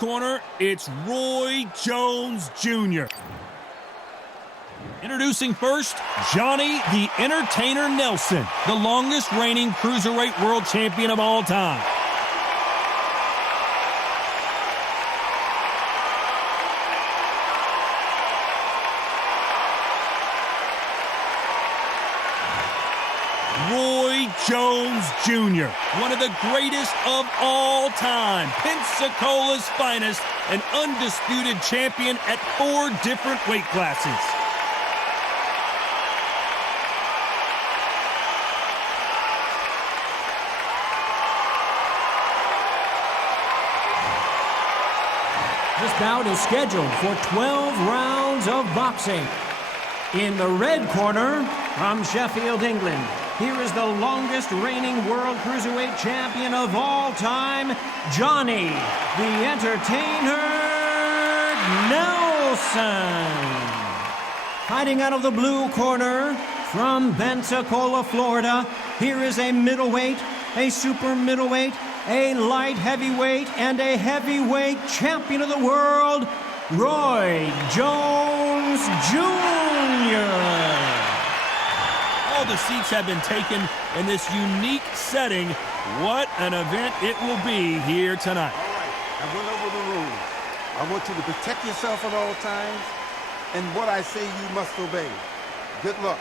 corner, it's Roy Jones Jr. Introducing first, Johnny the Entertainer Nelson, the longest reigning Cruiserweight World Champion of all time. Roy Jones Jr., one of the greatest of all time, Pensacola's finest, an undisputed champion at 4 different weight classes. This bout is scheduled for 12 rounds of boxing. In the red corner, from Sheffield, England, here is the longest reigning World Cruiserweight Champion of all time, Johnny the Entertainer Nelson. Fighting out of the blue corner, from Pensacola, Florida, here is a middleweight, a super middleweight, a light heavyweight, and a heavyweight champion of the world, Roy Jones Jr. All the seats have been taken in this unique setting. What an event it will be here tonight. All right, I went over the rules. I want you to protect yourself at all times, and what I say you must obey. Good luck.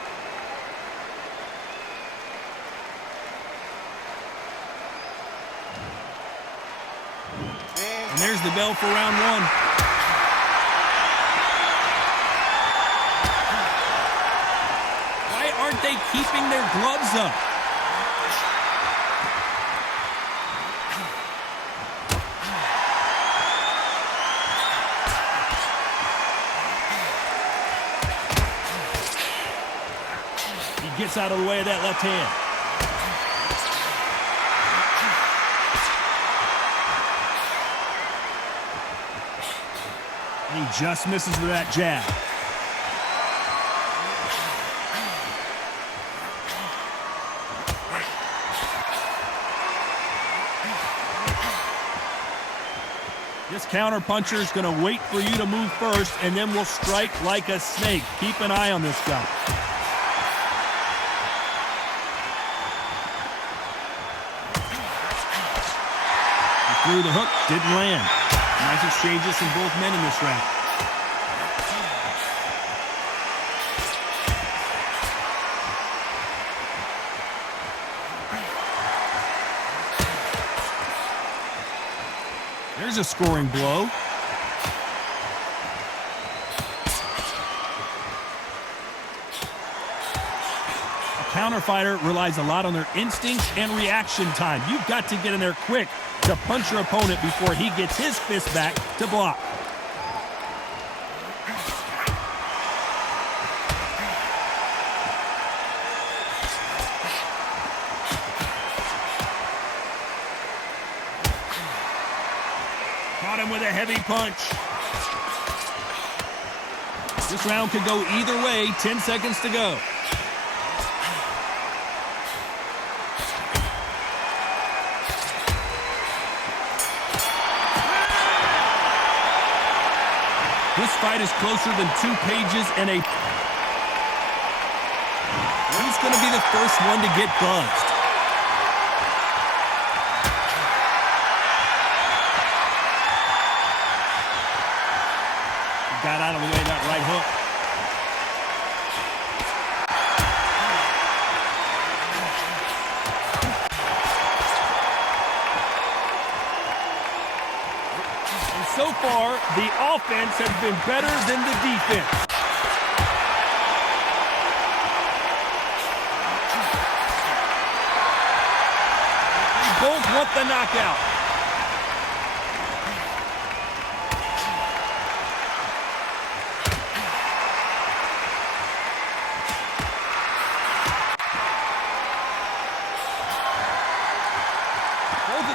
And there's the bell for round 1. Aren't they keeping their gloves up? He gets out of the way of that left hand. He just misses with that jab. This counter-puncher is going to wait for you to move first, and then will strike like a snake. Keep an eye on this guy. He threw the hook, didn't land. Nice exchanges from both men in this round. There's a scoring blow. A counter fighter relies a lot on their instincts and reaction time. You've got to get in there quick to punch your opponent before he gets his fist back to block. Caught him with a heavy punch. This round could go either way. 10 seconds to go. This fight is closer than 2 pages and a... Who's going to be the first one to get buzzed? Got out of the way of that right hook. And so far, the offense has been better than the defense. They both want the knockout.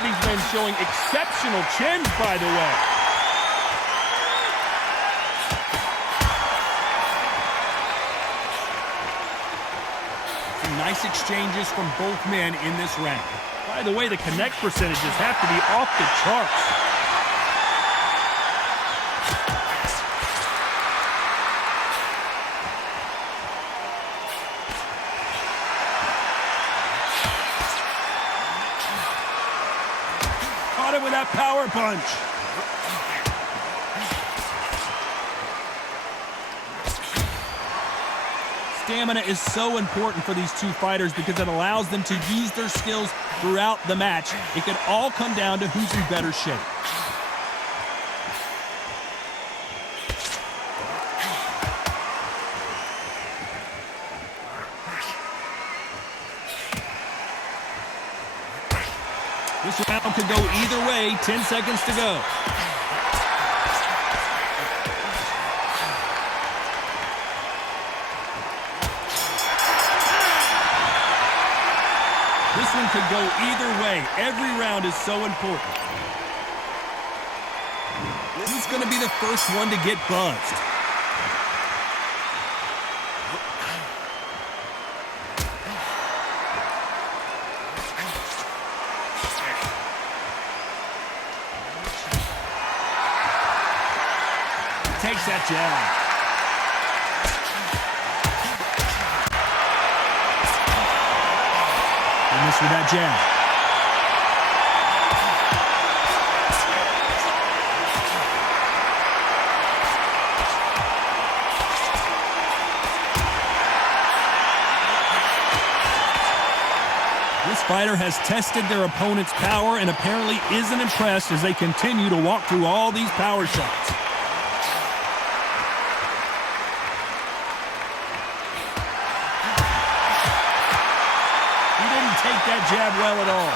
These men showing exceptional chins, by the way. Some nice exchanges from both men in this round. By the way, the connect percentages have to be off the charts. power punch. Stamina is so important for these two fighters because it allows them to use their skills throughout the match. It could all come down to who's in better shape. This round could go either way. 10 seconds to go. This one could go either way. Every round is so important. Who's going to be the first one to get buzzed? Takes that jab. Missed with that jab. This fighter has tested their opponent's power and apparently isn't impressed as they continue to walk through all these power shots. Take that jab well at all.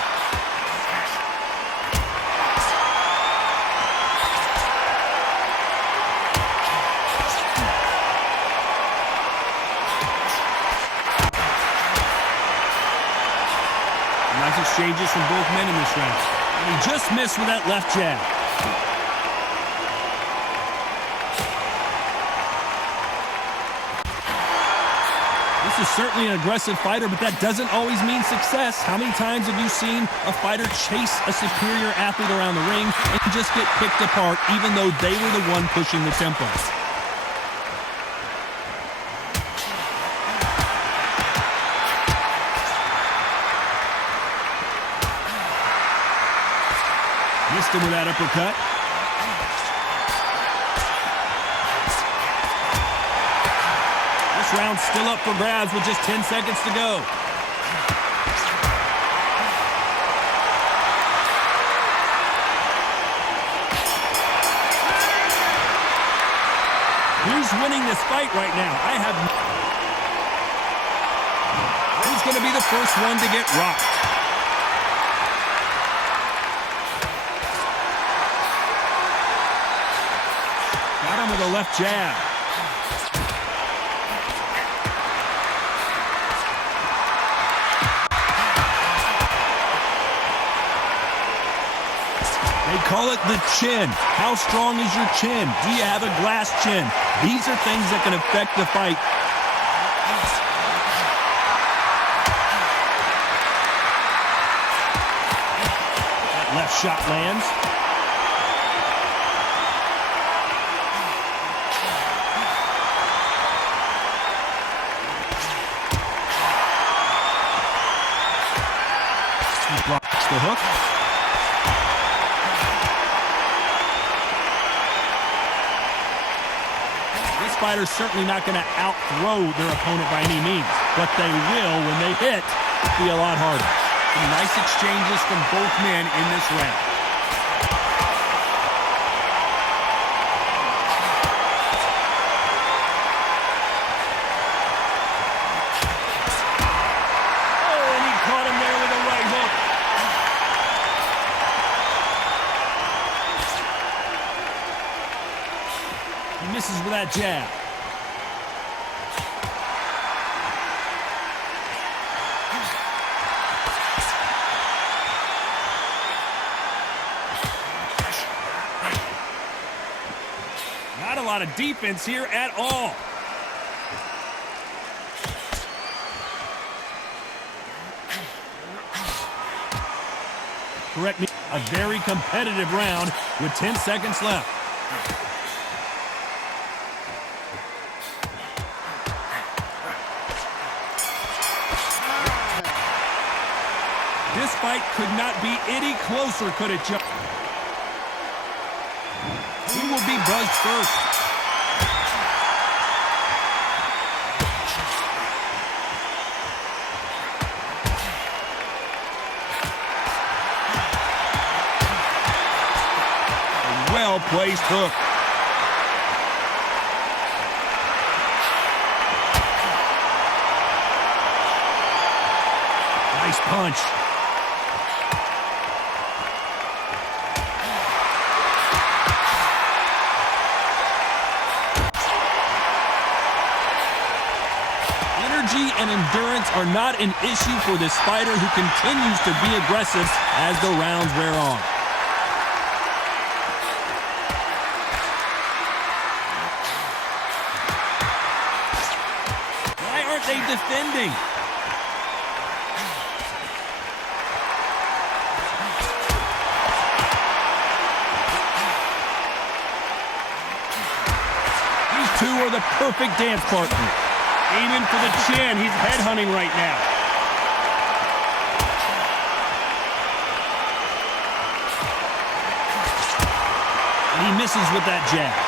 Nice exchanges from both men in this round. And he just missed with that left jab. This is certainly an aggressive fighter, but that doesn't always mean success. How many times have you seen a fighter chase a superior athlete around the ring and just get picked apart even though they were the one pushing the tempo? Missed him with that uppercut. This round's still up for grabs with just 10 seconds to go. Who's winning this fight right now? Who's going to be the first one to get rocked? Got him with a left jab. They call it the chin. How strong is your chin? Do you have a glass chin? These are things that can affect the fight. That left shot lands. He blocks the hook. Fighter's certainly not going to out-throw their opponent by any means, but they will, when they hit, be a lot harder. Some nice exchanges from both men in this round. Oh, and he caught him there with a right hook. He misses with that jab. Not a lot of defense here at all. Correct me. A very competitive round with 10 seconds left. This fight could not be any closer, could it, Joe? Who will be buzzed first? A well-placed hook. Nice punch. Energy and endurance are not an issue for this fighter who continues to be aggressive as the rounds wear on. Why aren't they defending? These two are the perfect dance partner. Aiming for the chin. He's headhunting right now. And he misses with that jab.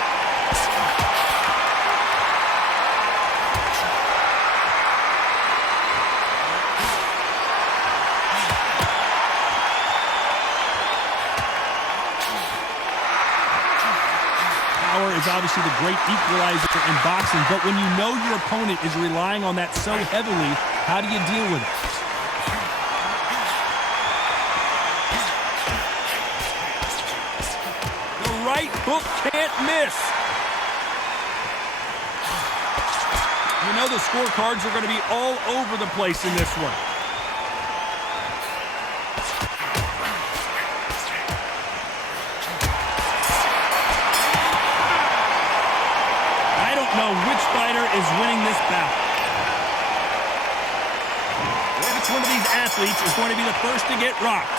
Power is obviously the great equalizer in boxing, but when you know your opponent is relying on that so heavily, how do you deal with it? The right hook can't miss. You know the scorecards are going to be all over the place in this one. Know which fighter is winning this bout. Which one of these athletes is going to be the first to get rocked?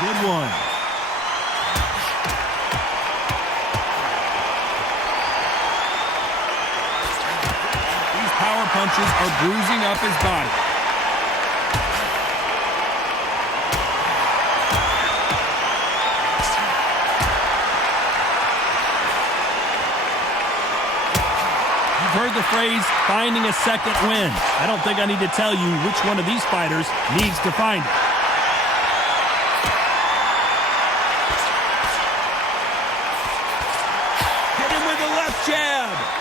Good one. Power punches are bruising up his body. You've heard the phrase, finding a second win. I don't think I need to tell you which one of these fighters needs to find it. Hit him with a left jab.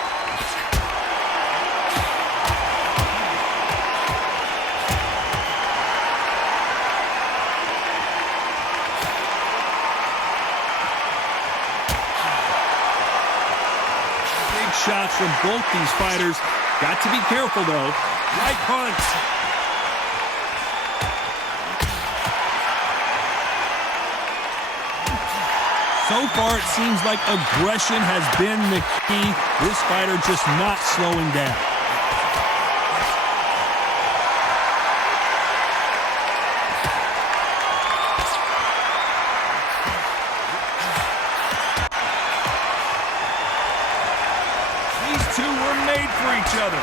Shots from both these fighters. Got to be careful, though. Right punch. So far, it seems like aggression has been the key. This fighter just not slowing down. Two were made for each other.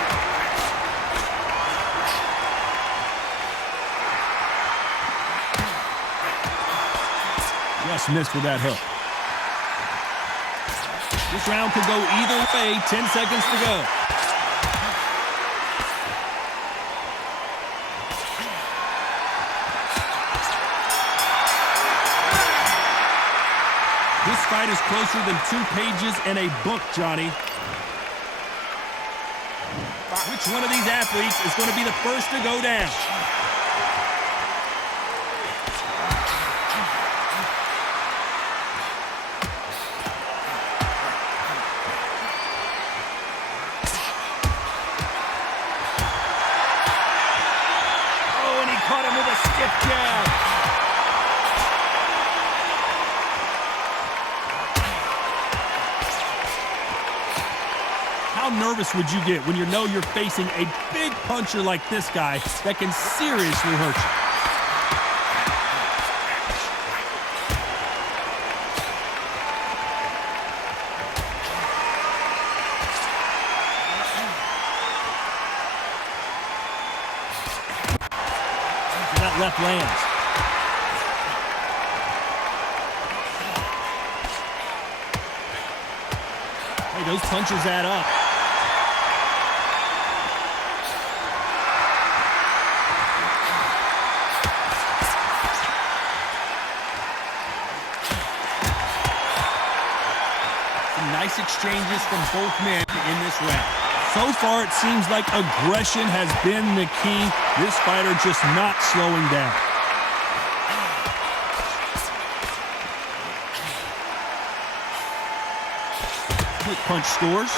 Just missed with that hook. This round could go either way. 10 seconds to go. This fight is closer than 2 pages in a book, Johnny. Which one of these athletes is going to be the first to go down? Oh, and he caught him with a stiff jab. How nervous would you get when you know you're facing a big puncher like this guy that can seriously hurt you? left lands. Hey, those punches add up. Some nice exchanges from both men in this round. So far, it seems like aggression has been the key. This fighter just not slowing down. Quick punch scores.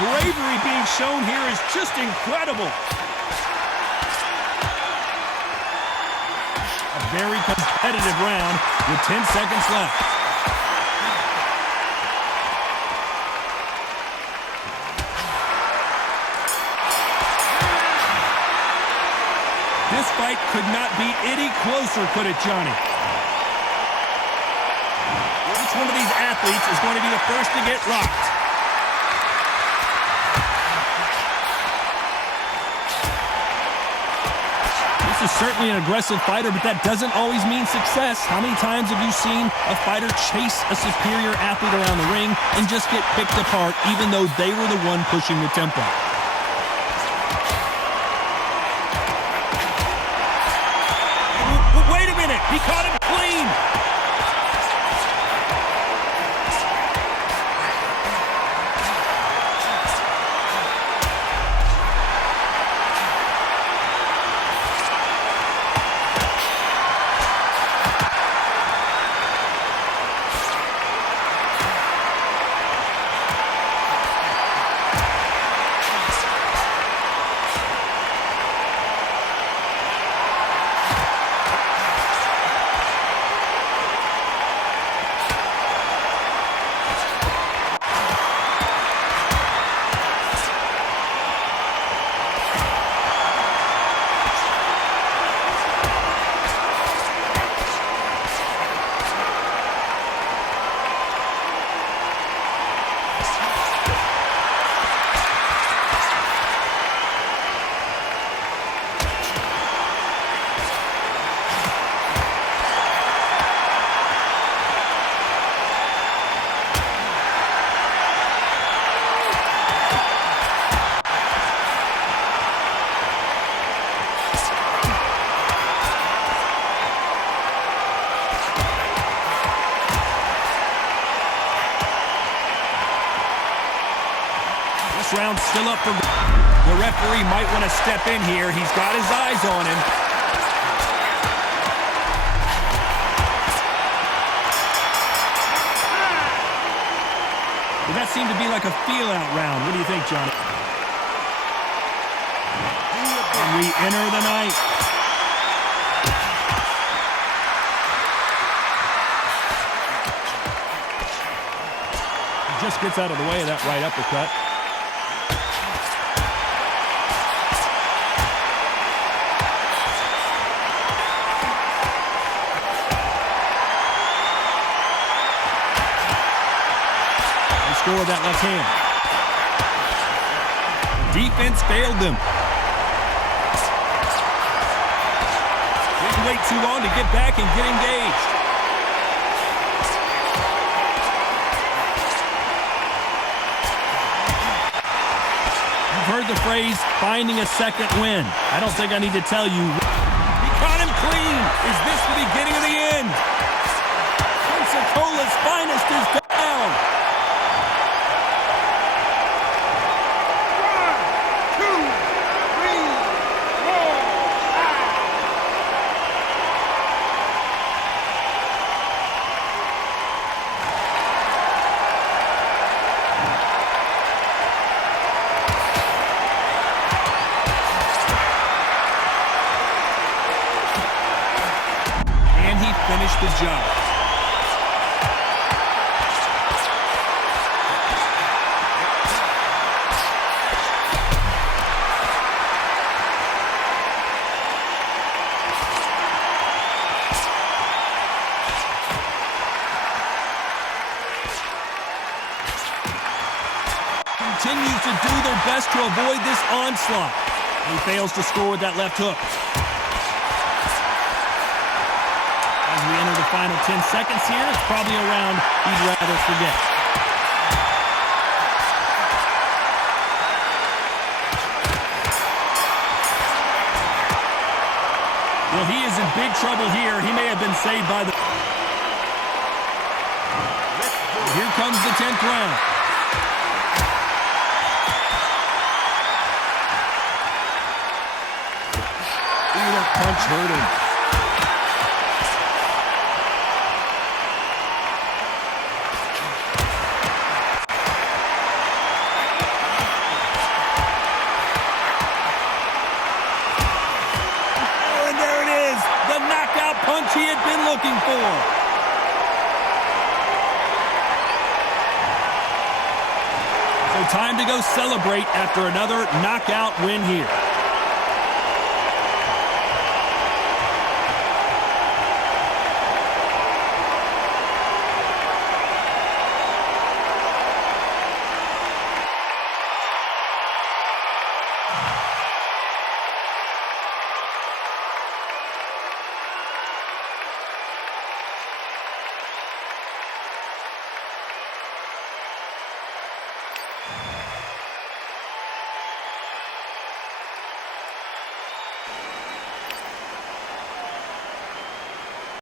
The bravery being shown here is just incredible. A very competitive round with 10 seconds left. This fight could not be any closer, could it, Johnny? Which one of these athletes is going to be the first to get rocked? This is certainly an aggressive fighter, but that doesn't always mean success. How many times have you seen a fighter chase a superior athlete around the ring and just get picked apart even though they were the one pushing the tempo? Wait a minute, he caught him clean. This round's still up for... The referee might want to step in here. He's got his eyes on him. But that seemed to be like a feel-out round. What do you think, Johnny? And we enter the night. He just gets out of the way of that right uppercut. Score with that left hand. Defense failed them. Didn't wait too long to get back and get engaged. You've heard the phrase, finding a second win. I don't think I need to tell you. He caught him clean. Is this the beginning of the end? Pensacola's finest is down. Finished the job. to avoid this onslaught. He fails to score with that left hook. As we enter the final 10 seconds here, it's probably a round he'd rather forget. Well, he is in big trouble here. He may have been saved by the... Here comes the 10th round. Ooh, that punch hurt him. Oh, and there it is. The knockout punch he had been looking for. So time to go celebrate after another knockout win here.